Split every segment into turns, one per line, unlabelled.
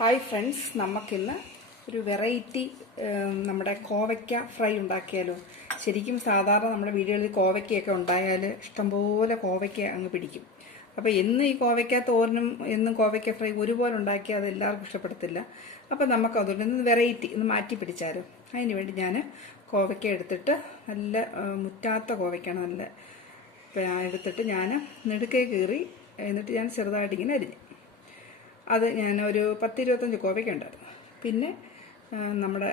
Hi friends നമുക്കിന്ന് ഒരു variety നമ്മുടെ കോവയ്ക്ക ഫ്രൈ ഉണ്ടാക്കിയാലോ. ശരിക്കും സാധാരണ നമ്മുടെ വീടുകളിൽ കോവയ്ക്കയൊക്കെ ഉണ്ടായാൽ ഇഷ്ടംപോലെ കോവയ്ക്ക അങ്ങ് പിടിക്കും. അപ്പോൾ എന്നും ഈ കോവയ്ക്ക തോരനും എന്നും കോവയ്ക്ക ഫ്രൈ ഒരുപോലെ ഉണ്ടാക്കിയാൽ അത് എല്ലാവർക്കും ഇഷ്ടപ്പെടത്തില്ല. അപ്പോൾ നമുക്ക് അതുകൊണ്ട് ഇന്ന് വെറൈറ്റി ഇന്ന് മാറ്റി പിടിച്ചാലോ. അതിന് വേണ്ടി ഞാൻ കോവയ്ക്ക എടുത്തിട്ട് നല്ല മുറ്റാത്ത കോവയ്ക്കാണ് നല്ല എടുത്തിട്ട് ഞാൻ നെടുക്കേ കീറി എന്നിട്ട് ഞാൻ ചെറുതായിട്ട് ഇങ്ങനെ അരിഞ്ഞു. അത് ഞാൻ ഒരു പത്ത് ഇരുപത്തഞ്ച് കോവയ്ക്ക ഉണ്ടായിരുന്നു. പിന്നെ നമ്മുടെ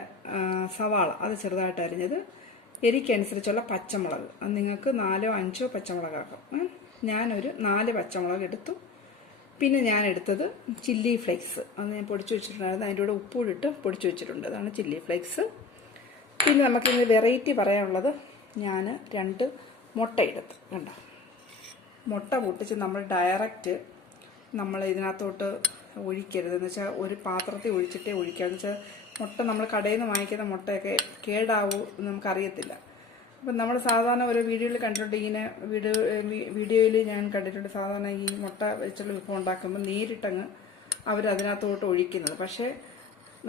സവാള അത് ചെറുതായിട്ട് അരിഞ്ഞത് എരിക്കനുസരിച്ചുള്ള പച്ചമുളക്. അത് നിങ്ങൾക്ക് നാലോ അഞ്ചോ പച്ചമുളകാക്കാം. ഞാനൊരു നാല് പച്ചമുളക് എടുത്തു. പിന്നെ ഞാൻ എടുത്തത് ചില്ലി ഫ്ലേക്സ്. അത് ഞാൻ പൊടിച്ചു വെച്ചിട്ടുണ്ടായിരുന്നു. അതിന്റെ കൂടെ ഉപ്പൂടിട്ട് പൊടിച്ചു വെച്ചിട്ടുണ്ട്. അതാണ് ചില്ലി ഫ്ലേക്സ്. പിന്നെ നമുക്കിന്ന് വെറൈറ്റി പറയാനുള്ളത് ഞാൻ രണ്ട് മുട്ട എടുത്ത്. കണ്ട? മുട്ട പൊട്ടിച്ച് നമ്മൾ ഡയറക്റ്റ് നമ്മൾ ഇതിനകത്തോട്ട് ഒഴിക്കരുത് എന്ന് വെച്ചാൽ ഒരു പാത്രത്തിൽ ഒഴിച്ചിട്ടേ ഒഴിക്കുക എന്ന് വെച്ചാൽ മുട്ട നമ്മൾ കടയിൽ നിന്ന് വാങ്ങിക്കുന്ന മുട്ടയൊക്കെ കേടാവൂ എന്ന് നമുക്കറിയത്തില്ല. അപ്പം നമ്മൾ സാധാരണ ഓരോ വീഡിയോയിൽ കണ്ടിട്ടുണ്ട് ഇങ്ങനെ വീഡിയോ വീഡിയോയിൽ ഞാൻ കണ്ടിട്ടുണ്ട് സാധാരണ ഈ മുട്ട വെച്ചുള്ള വിഭവം ഉണ്ടാക്കുമ്പോൾ നേരിട്ടങ്ങ് അവർ അതിനകത്തോട്ട് ഒഴിക്കുന്നത്. പക്ഷേ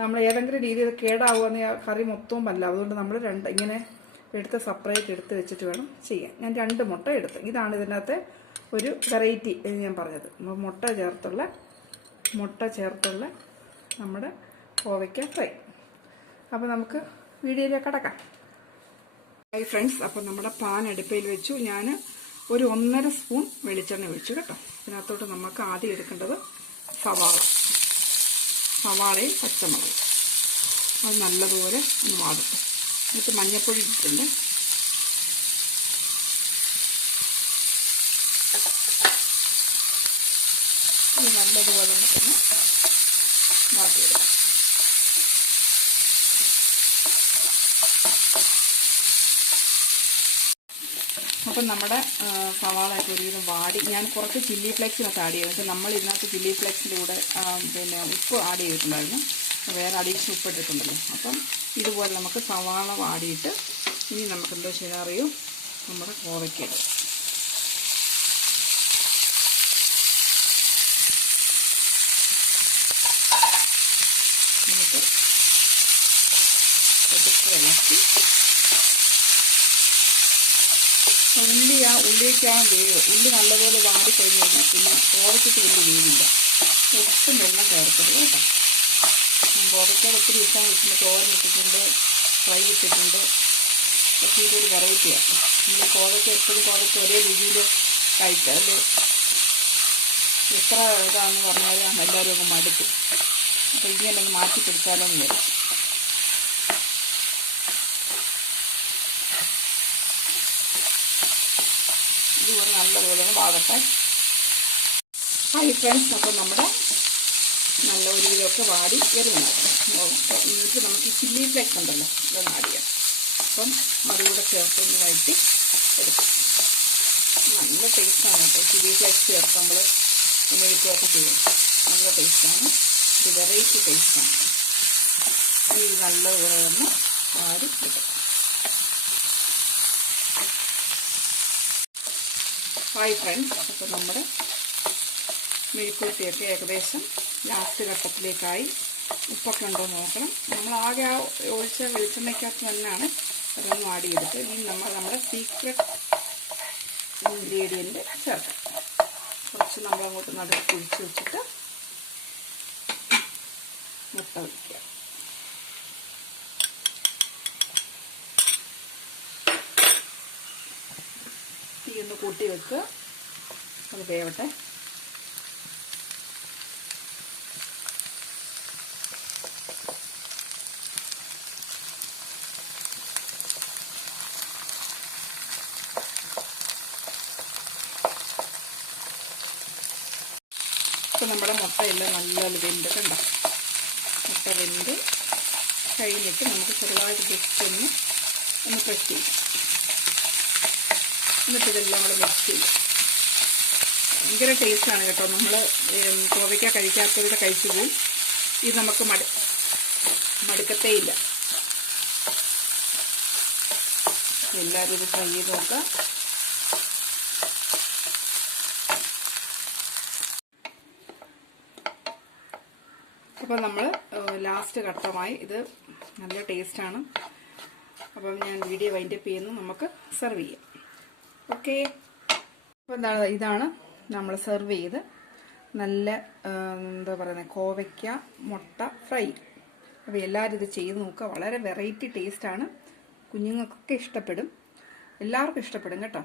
നമ്മൾ ഏതെങ്കിലും രീതിയിൽ കേടാവുമെന്ന് കറി മൊത്തവും പല്ല അതുകൊണ്ട് നമ്മൾ രണ്ട് ഇങ്ങനെ എടുത്ത് സെപ്പറേറ്റ് എടുത്ത് വെച്ചിട്ട് വേണം ചെയ്യാൻ. ഞാൻ രണ്ട് മുട്ട എടുത്ത്. ഇതാണ് ഇതിനകത്തെ ഒരു വെറൈറ്റി എന്ന് ഞാൻ പറഞ്ഞത്. മുട്ട ചേർത്തുള്ള മുട്ട ചേർത്തുള്ള നമ്മുടെ കോവയ്ക്ക ഫ്രൈ. അപ്പോൾ നമുക്ക് വീഡിയോയിലേക്ക് കടക്കാം ഹായ് ഫ്രണ്ട്സ് അപ്പോൾ നമ്മുടെ പാൻ അടുപ്പയിൽ വെച്ചു. ഞാൻ ഒരു ഒന്നര സ്പൂൺ വെളിച്ചെണ്ണ ഒഴിച്ചു കേട്ടോ. ഇതിനകത്തോട്ട് നമുക്ക് ആദ്യം എടുക്കേണ്ടത് സവാള. സവാളയും പച്ചമുളകും. അത് നല്ലതുപോലെ ഒന്ന് വാടട്ടെ എന്നിട്ട് മഞ്ഞൾപ്പൊടി ഇട്ടിട്ടുണ്ട്. ഇത് നല്ലതുപോലെ നമുക്കൊന്ന് മാറ്റിയിടാം അപ്പം നമ്മുടെ സവാളയൊക്കെ ഒരുവിധം വാടി ഞാൻ കുറച്ച് ചില്ലി ഫ്ലേക്സിനൊക്കെ ആഡ് ചെയ്തു. പക്ഷേ നമ്മൾ ഇതിനകത്ത് ചില്ലി ഫ്ലേക്സിന്റെ കൂടെ പിന്നെ ഉപ്പ് ആഡ് ചെയ്തിട്ടുണ്ടായിരുന്നു. വേറെ അഡീഷണൽ ഉപ്പ് ഇട്ടിട്ടുണ്ടല്ലോ. അപ്പം ഇതുപോലെ നമുക്ക് സവാള വാടിയിട്ട് ഇനി നമുക്ക് എന്താ ചെയ്യാൻ നമ്മുടെ കോവയ്ക്ക എന്നിട്ട് പതുക്കെ ഇളക്കി. ഉള്ളി ആ ഉള്ളിക്ക് വേവ് ഉള്ളി നല്ലപോലെ വാടി കഴിഞ്ഞ് കഴിഞ്ഞാൽ പിന്നെ കോവയ്ക്കൊക്കെ വലിയ വേവില്ല. ഒട്ടും വെള്ളം ചേർക്കരുത് കേട്ടോ. കോവയ്ക്ക ഒത്തിരി ഇഷ്ടം വെച്ചിട്ടുണ്ട്. തോരൻ ഇട്ടിട്ടുണ്ട് ഫ്രൈ ഇട്ടിട്ടുണ്ട്. പക്ഷേ ഇതൊരു വെറൈറ്റിയാണ് നമ്മൾ കോവയ്ക്ക എപ്പോഴും കോവയ്ക്ക ഒരേ രീതിയിൽ കഴിച്ചാൽ അല്ലേ എത്ര ഇതാണെന്ന് പറഞ്ഞാൽ എല്ലാവരും ഒക്കെ മടുക്കും. അപ്പോൾ ഇങ്ങനെ ഒന്ന് മാറ്റി പിടിച്ചാലോ എന്ന് വിചാരിച്ചു ഒരു നല്ലതുപോലെ ഒന്ന് വാടട്ടെ. ഹായ് ഫ്രണ്ട്സ് അപ്പോൾ നമ്മുടെ നല്ല ഒരു ഇതിലൊക്കെ വാടി വരുന്നുണ്ട്. എന്നിട്ട് നമുക്ക് ചില്ലി ഫ്ലേക്സ് ഉണ്ടല്ലോ ആഡ് ചെയ്യാം അപ്പം അതുകൂടെ ചേർത്തൊന്ന് വഴറ്റി എടുക്കും. നല്ല ടേസ്റ്റാണ് കേട്ടോ. ചില്ലി ഫ്ലേക്സ് ചേർത്ത് നമ്മൾ മെഴുക്കുമൊക്കെ ചെയ്യും നല്ല ടേസ്റ്റാണ് ഇത് വെറൈറ്റി ടേസ്റ്റാണ് ഈ നല്ലതുപോലെ ഒന്ന് വാരി ഹായ് ഫ്രണ്ട്സ് അപ്പോൾ നമ്മുടെ മെഴുക്കുരുട്ടിയൊക്കെ ഏകദേശം ലാസ്റ്റ് ഘട്ടത്തിലേക്കായി ഉപ്പൊക്കെ ഉണ്ടോ നോക്കണം. നമ്മൾ ആകെ ആ ഒഴിച്ച വെളിച്ചെണ്ണയ്ക്കകത്ത് തന്നെയാണ് അതൊന്നും ആഡ് ഇനി നമ്മൾ നമ്മുടെ സീക്രട്ട് ഇൻഗ്രീഡിയന്റ് ചേർക്കാം. കുറച്ച് നമ്മളങ്ങോട്ട് നടുക്ക് കുഴിച്ച് വെച്ചിട്ട് വയ്ക്കുക തീ ഒന്ന് കൂട്ടി വെക്കുക അത് വേവട്ടെ. നമ്മുടെ മുട്ടയെല്ലാം നല്ല വെന്ത് കണ്ട? മുട്ട വെന്ത് കഴിഞ്ഞിട്ട് നമുക്ക് ചെറുതായിട്ട് ജസ്റ്റ് ഒന്ന് ഒന്ന് പ്രസ് ചെയ്യും. എന്നിട്ട് ഇതെല്ലാം കൂടെ മിക്സ് ചെയ്യും. ഭയങ്കര ടേസ്റ്റാണ് കേട്ടോ. നമ്മൾ കോവയ്ക്ക കഴിക്കാത്തവരുടെ കഴിച്ചു പോവും. ഇത് നമുക്ക് മടു മടുക്കത്തേ ഇല്ല. എല്ലാവരും ഇത് ട്രൈ ചെയ്ത് നോക്കുക. അപ്പം നമ്മൾ ലാസ്റ്റ് ഘട്ടമായി ഇത് നല്ല ടേസ്റ്റാണ് അപ്പം ഞാൻ വീഡിയോ വൈൻഡപ്പ് ചെയ്യുന്നു. നമുക്ക് സെർവ് ചെയ്യാം. ഓക്കെ അപ്പോൾ എന്താണ് ഇതാണ് നമ്മൾ സെർവ് ചെയ്ത് നല്ല എന്താ പറയുന്നത് കോവയ്ക്ക മുട്ട ഫ്രൈ. അപ്പോൾ എല്ലാവരും ഇത് ചെയ്ത് നോക്കുക. വളരെ വെറൈറ്റി ടേസ്റ്റാണ് കുഞ്ഞുങ്ങൾക്കൊക്കെ ഇഷ്ടപ്പെടും. എല്ലാവർക്കും ഇഷ്ടപ്പെടും കേട്ടോ.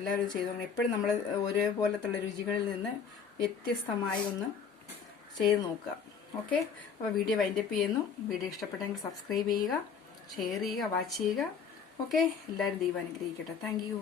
എല്ലാവരും ചെയ്ത് നോക്കണം. എപ്പോഴും നമ്മൾ ഒരേപോലത്തുള്ള രുചികളിൽ നിന്ന് വ്യത്യസ്തമായി ഒന്ന് ചെയ്ത് നോക്കുക. ഓക്കെ? അപ്പോൾ വീഡിയോ വൈൻഡപ്പ് ചെയ്യുന്നു. വീഡിയോ ഇഷ്ടപ്പെട്ടെങ്കിൽ സബ്സ്ക്രൈബ് ചെയ്യുക ഷെയർ ചെയ്യുക വാച്ച് ചെയ്യുക. ഓക്കെ? എല്ലാവരും ദൈവം അനുഗ്രഹിക്കട്ടെ. Thank you.